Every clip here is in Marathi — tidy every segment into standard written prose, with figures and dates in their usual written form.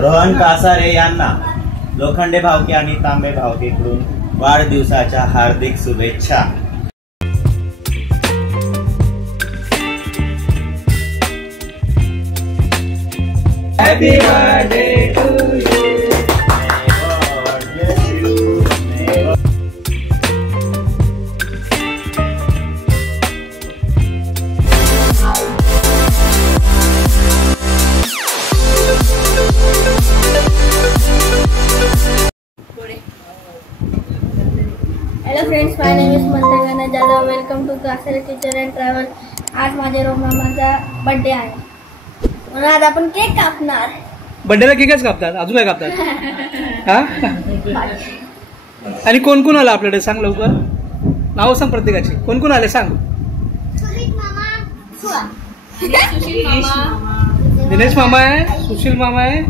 रोहन कासारे यांना लोखंडे भावके आणि तांबे भावकेकडून वाढदिवसाच्या हार्दिक शुभेच्छा। Happy birthday to you. Hello friends, my name is Manthan Jadhav. Welcome to Kasare teacher and travel. आज माझ्या रोमामाचा बर्थडे आहे म्हणून आज आपण केक कापणार। बर्थडेला केकच कापतात, अजून काय कापतात? हा? आणि कोण कोण आला आपल्याकडे सांग लवकर, नाव सांग प्रत्येकाची। कोण कोण आले सांग? सुशील मामा, दिनेश मामा आहे, सुशील मामा आहे,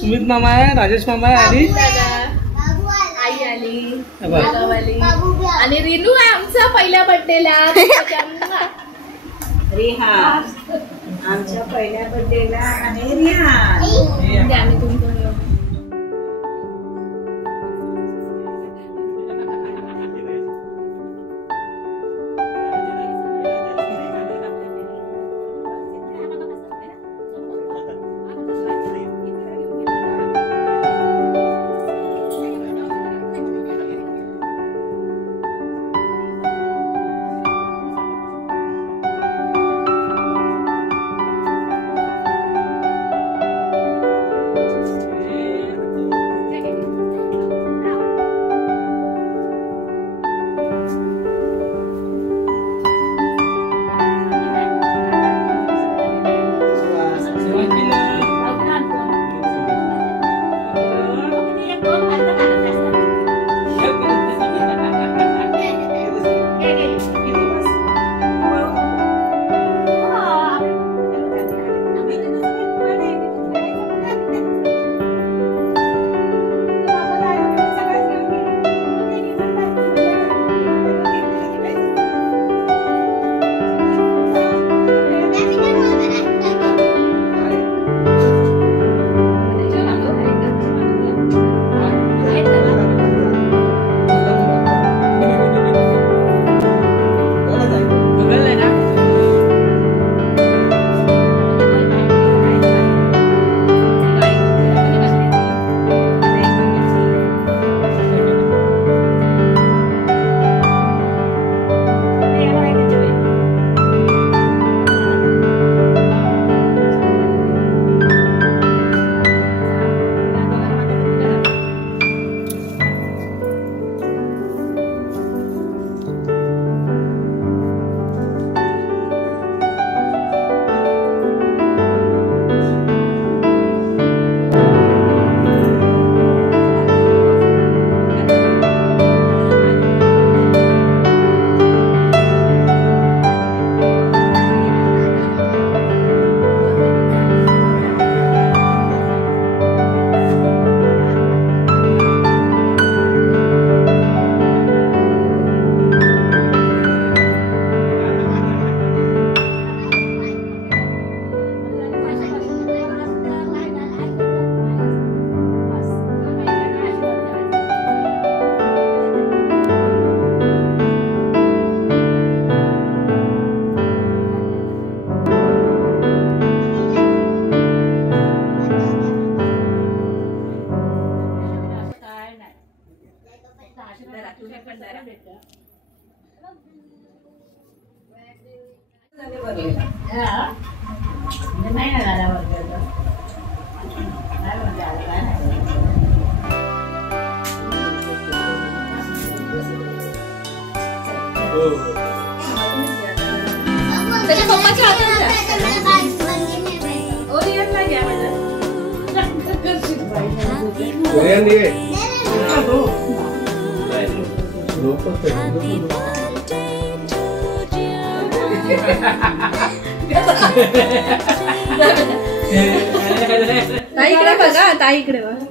सुमित मामा आहे, राजेश मामा आहे आणि आई आली, आणि रिनू आहे आमचा पहिल्या बर्थडेला। रिहान आमच्या पहिल्या बर्थडेला आणि रिहान तुमचं त्याच्या पप्पाच्या हातात ओरियनला घ्या ओरियन घे ताईकडे बघा, ताईकडे बघा.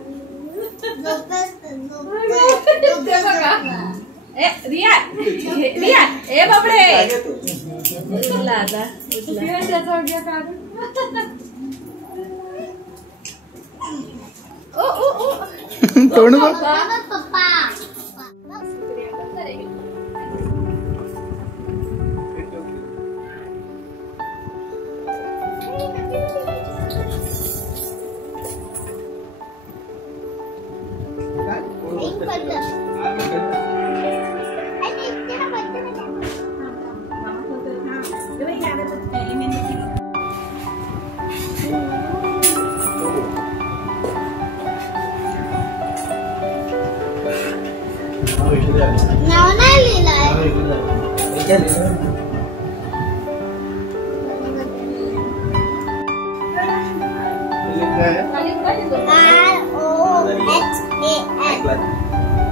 ए रिया, रिया ए बापडे उचला आता उचला. तोंड बघ. पप्पा नाव नाही लिहिलंय.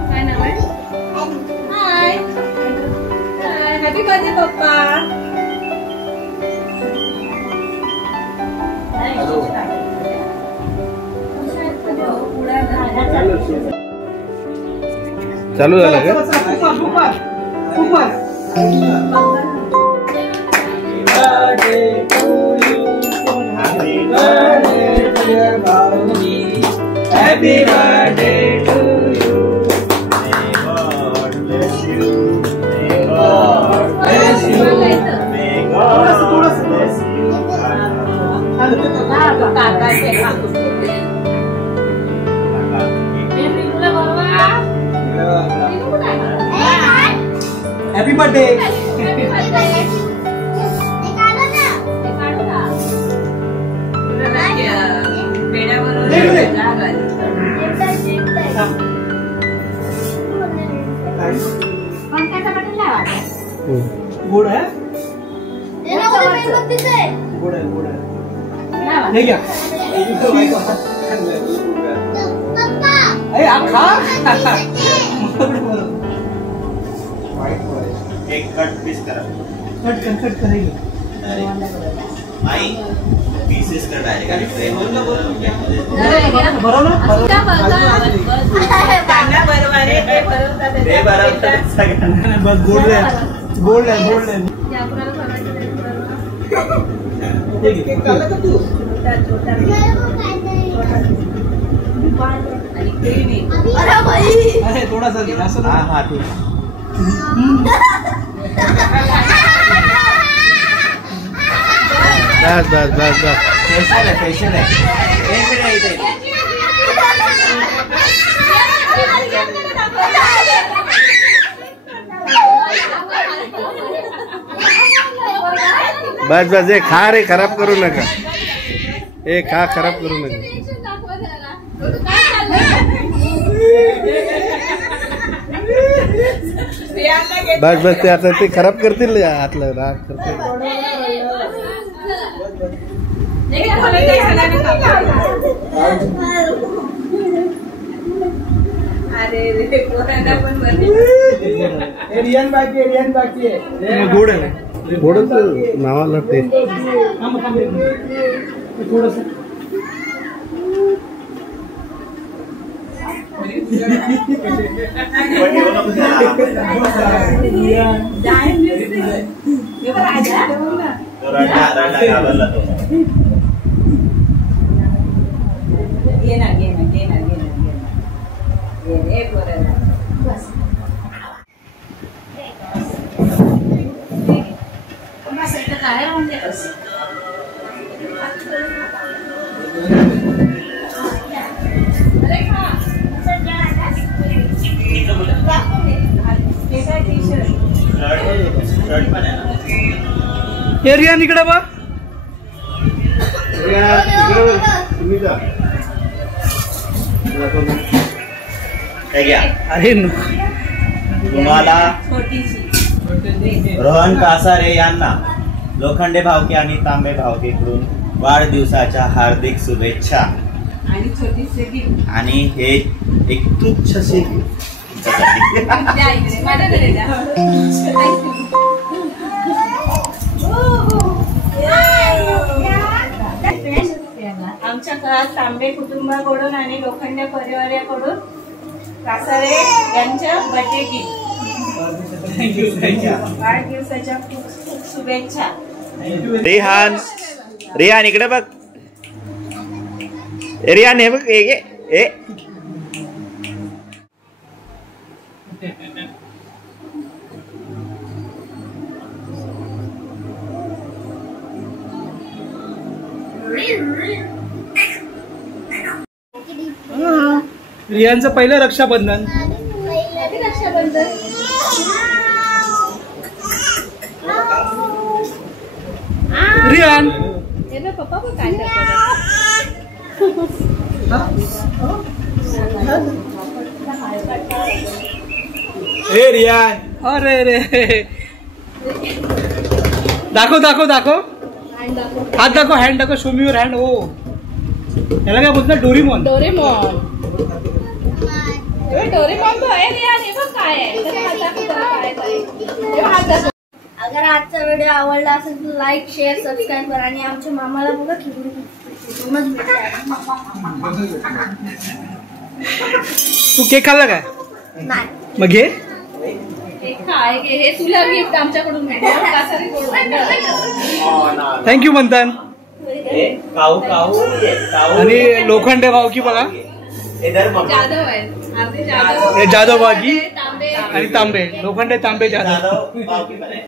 काय नाव आहे? हाय हॅपी बर्थडे पप्पा. चालू झाला का? Happy birthday to you. May God bless you. May God bless you. May God bless you. Happy birthday. गोड आहे. गोड आहे गोड आहे. हे घ्या. एक कट पीस करा. कट करेंगे. आई पीसेस कर डायरेक्ट बरोबर ना? ते बरोबर सगळ्यांना बस गोड आहे गोड आहे गोड आहे. अरे थोडासा असं. हाँ हाँ ठीक. बस बस बस बस. स्पेशल है स्पेशल है. एक मिनिट इथे. बस बस. हे खा रे, खराब करू नका. हे खा, खराब करू नका. बस बस. ते आता ते खराब करतील आतलं राग करतील. गोड आहे गोडच नावाला टेस्ट. थोडस घाबरला तो. एरिया इकडे बघ. अरे तुम्हाला रोहन कासारे यांना लोखंडे भावके आणि तांबे भावकेकडून वाढदिवसाच्या हार्दिक शुभेच्छा. आणि छोटीशी गिफ्ट. आणि हे एक तुच्छसे आमच्या घरात तांबे कुटुंबाकडून आणि लोखंडे परिवाराकडून कासारे यांच्या बर्थडे गिफ्ट. वाढदिवसाच्या खूप खूप शुभेच्छा. रेहान रेहान इकडे बघ. रियान हे बघ ए रियांचं पहिलं रक्षाबंधन. रक्षाबंधन रियान हे ना पप्पा पण काय करतात. ए रियान. अरे रे दाखव दाखव दाखव हात दाखव हँड दाखव शो मी युअर हँड. ओ याला काय बोलतात डोरीमॉन. डोरेमॉन डोरेमॉन तो आहे रे आणि बघ काय आहे अगर आजचा व्हिडिओ आवडला असेल तर लाईक शेअर सबस्क्राईब करा आणि आमच्या मामाला बघा खिचून तू केक खाल्ला काय? नाही मग घे. काय हे तुला गिफ्ट आमच्याकडून थँक्यू मंथन. काऊ काऊ काऊ. आणि लोखंडे भावकी बघा. जाधव आहे आरती जाधव हे जाधव भावकी तांबे आणि तांबे लोखंडे तांबे जाधव. जाधव भावकी पण आहे.